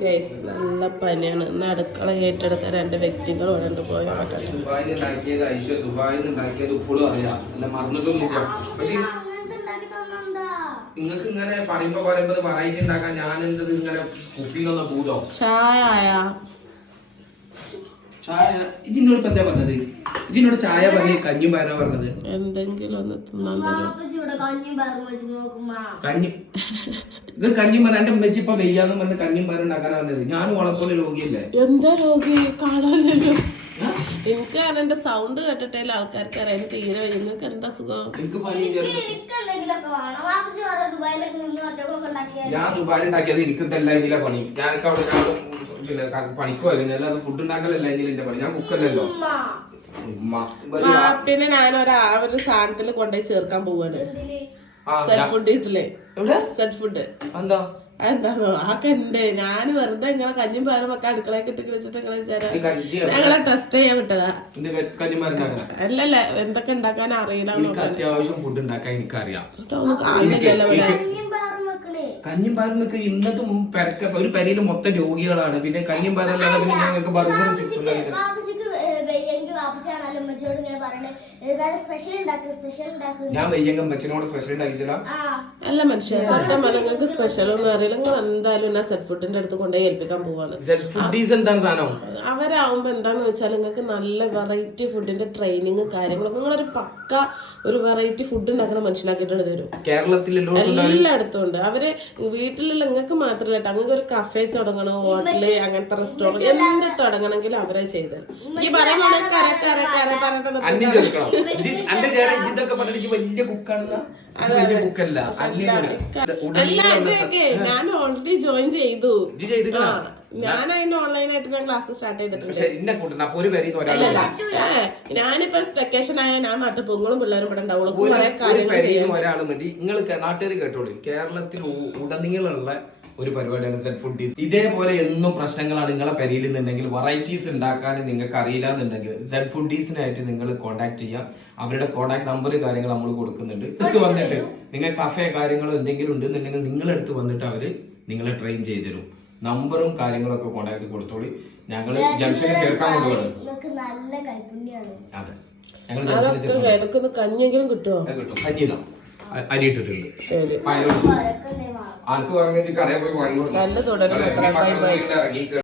Guys നല്ല പനിയാണ്. ഇന്ന് അടുക്കള ഏറ്റെടുത്ത 2 വ്യക്തികൾ ഇവിടെ പോയി. നിങ്ങൾക്ക് ഇങ്ങനെ പറയുമ്പോ വെറൈറ്റി ഉണ്ടാക്കാൻ ഞാൻ എന്തത് ഇങ്ങനെ കുപ്പിയിലൊന്ന് പൂതോ ചായ ഇതിനോട് ഇപ്പൊ എന്താ പറഞ്ഞത്? ഇതിനോട് ചായ പറഞ്ഞ് കഞ്ഞും പയറാ പറഞ്ഞത്. എന്തെങ്കിലും ഒന്ന് തിന്നാൻ കഞ്ഞി ഇത് കഞ്ഞും പയർ എന്റെ ഉമ്മച്ചി ഇപ്പൊ വെയ്യാന്ന് പറഞ്ഞ് കഞ്ഞും പയർ ഉണ്ടാക്കാനാ പറഞ്ഞത്. ഞാനും വളപ്പോലെ രോഗിയല്ലേ. എന്താ രോഗി കാണാനല്ലോ. എനിക്ക് എന്റെ സൗണ്ട് കേട്ടിട്ടേ ആൾക്കാർക്ക് അറിയാൻ തീരെ. നിങ്ങൾക്ക് എന്താ സുഖം? എനിക്ക് പനി. ഞാൻ ദുബായിൽ ഉണ്ടാക്കിയത് എനിക്ക് ഇതല്ല ഇതിലെ പണി. ഞാനൊക്കെ അവിടെ പിന്നെ പണിക്ക് പോയിരുന്നില്ല. അത് ഫുഡ് ഉണ്ടാക്കലല്ല ഇതിന്റെ പണി. ഞാൻ കുക്കല്ലല്ലോ. പിന്നെ ഞാൻ ഒരു സാധനത്തിൽ കൊണ്ടുപോയി ചേർക്കാൻ പോവാണ്. സെറ്റ് ഫുഡീസിലെ സെറ്റ് ഫുഡ് എന്താണോ ആക്കണ്ട്. ഞാൻ വെറുതെ ഇങ്ങനെ കഞ്ഞും പാലും ഒക്കെ അടുക്കളയൊക്കെ ഇട്ട് കളിച്ചിട്ട് ഞങ്ങളെ ടെസ്റ്റ് ചെയ്യാൻ വിട്ടതാ. അല്ലല്ല എന്തൊക്കെ ഉണ്ടാക്കാൻ അറിയില്ല. അത്യാവശ്യം ഫുഡ് ഉണ്ടാക്കാൻ എനിക്കറിയാം. കഞ്ഞിയും പാലും വെക്ക് ഇന്നത്തെ ഒരു പരിയില് മൊത്തം രോഗികളാണ്. പിന്നെ കഞ്ഞിയും പാലല്ലാതെ പിന്നെ ഞങ്ങൾക്ക് ബർഗർ ഞാൻ വയ്യങ്കം ബച്ചനോട് സ്പെഷ്യൽ ഉണ്ടാക്കിച്ചാ. അല്ല മനുഷ്യ സത്യം നിങ്ങൾക്ക് സ്പെഷ്യൽ ഒന്നും അറിയില്ല. നിങ്ങൾ എന്തായാലും സെറ്റ് ഫുഡിന്റെ അടുത്ത് കൊണ്ടുപോയി ഏൽപ്പിക്കാൻ പോവാണ്. അവരാവുമ്പോ എന്താന്ന് വെച്ചാൽ നിങ്ങൾക്ക് നല്ല വെറൈറ്റി ഫുഡിന്റെ ട്രെയിനിങ് കാര്യങ്ങളൊക്കെ നിങ്ങളൊരു പക്ക ഒരു വെറൈറ്റി ഫുഡ് ഉണ്ടാക്കുന്ന മനുഷ്യനാക്കിയിട്ടുണ്ട് തരും. കേരളത്തിൽ എല്ലായിടത്തും ഉണ്ട്. അവര് വീട്ടിലുള്ള നിങ്ങൾക്ക് മാത്രമല്ല അങ്ങനെ ഒരു കഫേ തുടങ്ങണം, ഹോട്ടല്, അങ്ങനത്തെ റെസ്റ്റോറന്റ് എന്ത് തുടങ്ങണമെങ്കിലും അവരെ ചെയ്ത് ഈ പറയുമ്പോൾ ഞാൻ ഓൾറെഡി ജോയിൻ ചെയ്തു. ഞാൻ അതിന് ഓൺലൈനായിട്ട് ഞാൻ ക്ലാസ് സ്റ്റാർട്ട് ചെയ്തിട്ടുണ്ട്. ഞാനിപ്പോ വെക്കേഷൻ ആയ ഞാൻ നാട്ടിൽ പൊങ്ങളും പിള്ളേരും ഇവിടെ ഉണ്ടാവുള്ളൂ. കുറെ കാര്യങ്ങൾ ഒരാൾ മതി. നിങ്ങൾ നാട്ടുകാർ കേട്ടോളൂ. കേരളത്തിൽ ഉടനീളമുള്ള ഒരു പരിപാടിയാണ് സെറ്റ് ഫുഡീസ്. ഇതേപോലെ എന്നും പ്രശ്നങ്ങളാണ് നിങ്ങളെ പെരിയിൽ നിന്നുണ്ടെങ്കിൽ വെറൈറ്റീസ് ഉണ്ടാക്കാൻ നിങ്ങൾക്ക് അറിയില്ല എന്നുണ്ടെങ്കിൽ സെറ്റ് ഫുഡീസിനായിട്ട് നിങ്ങൾ കോൺടാക്ട് ചെയ്യാം. അവരുടെ കോൺടാക്ട് നമ്പർ കാര്യങ്ങൾ നമ്മൾ കൊടുക്കുന്നുണ്ട്. അടുത്ത് വന്നിട്ട് നിങ്ങൾ കഫേ കാര്യങ്ങളോ എന്തെങ്കിലും ഉണ്ടെന്നുണ്ടെങ്കിൽ നിങ്ങളെടുത്ത് വന്നിട്ട് അവര് നിങ്ങളെ ട്രെയിൻ ചെയ്ത് തരും. നമ്പറും കാര്യങ്ങളൊക്കെ കോൺടാക്ട് കൊടുത്തോളി. ഞങ്ങൾ ജംഗ്ഷനിൽ ചേർക്കാൻ കൊണ്ടുപോകണം. അതെ, ഞങ്ങൾ ജംഗ്ഷനിൽ കഞ്ഞെങ്കിലും കിട്ടുമോ? കിട്ടും. കഞ്ഞിതാ അരി ഇട്ടിട്ടുണ്ട്. ആർക്ക് വാങ്ങി കടയിൽ പോയി വാങ്ങി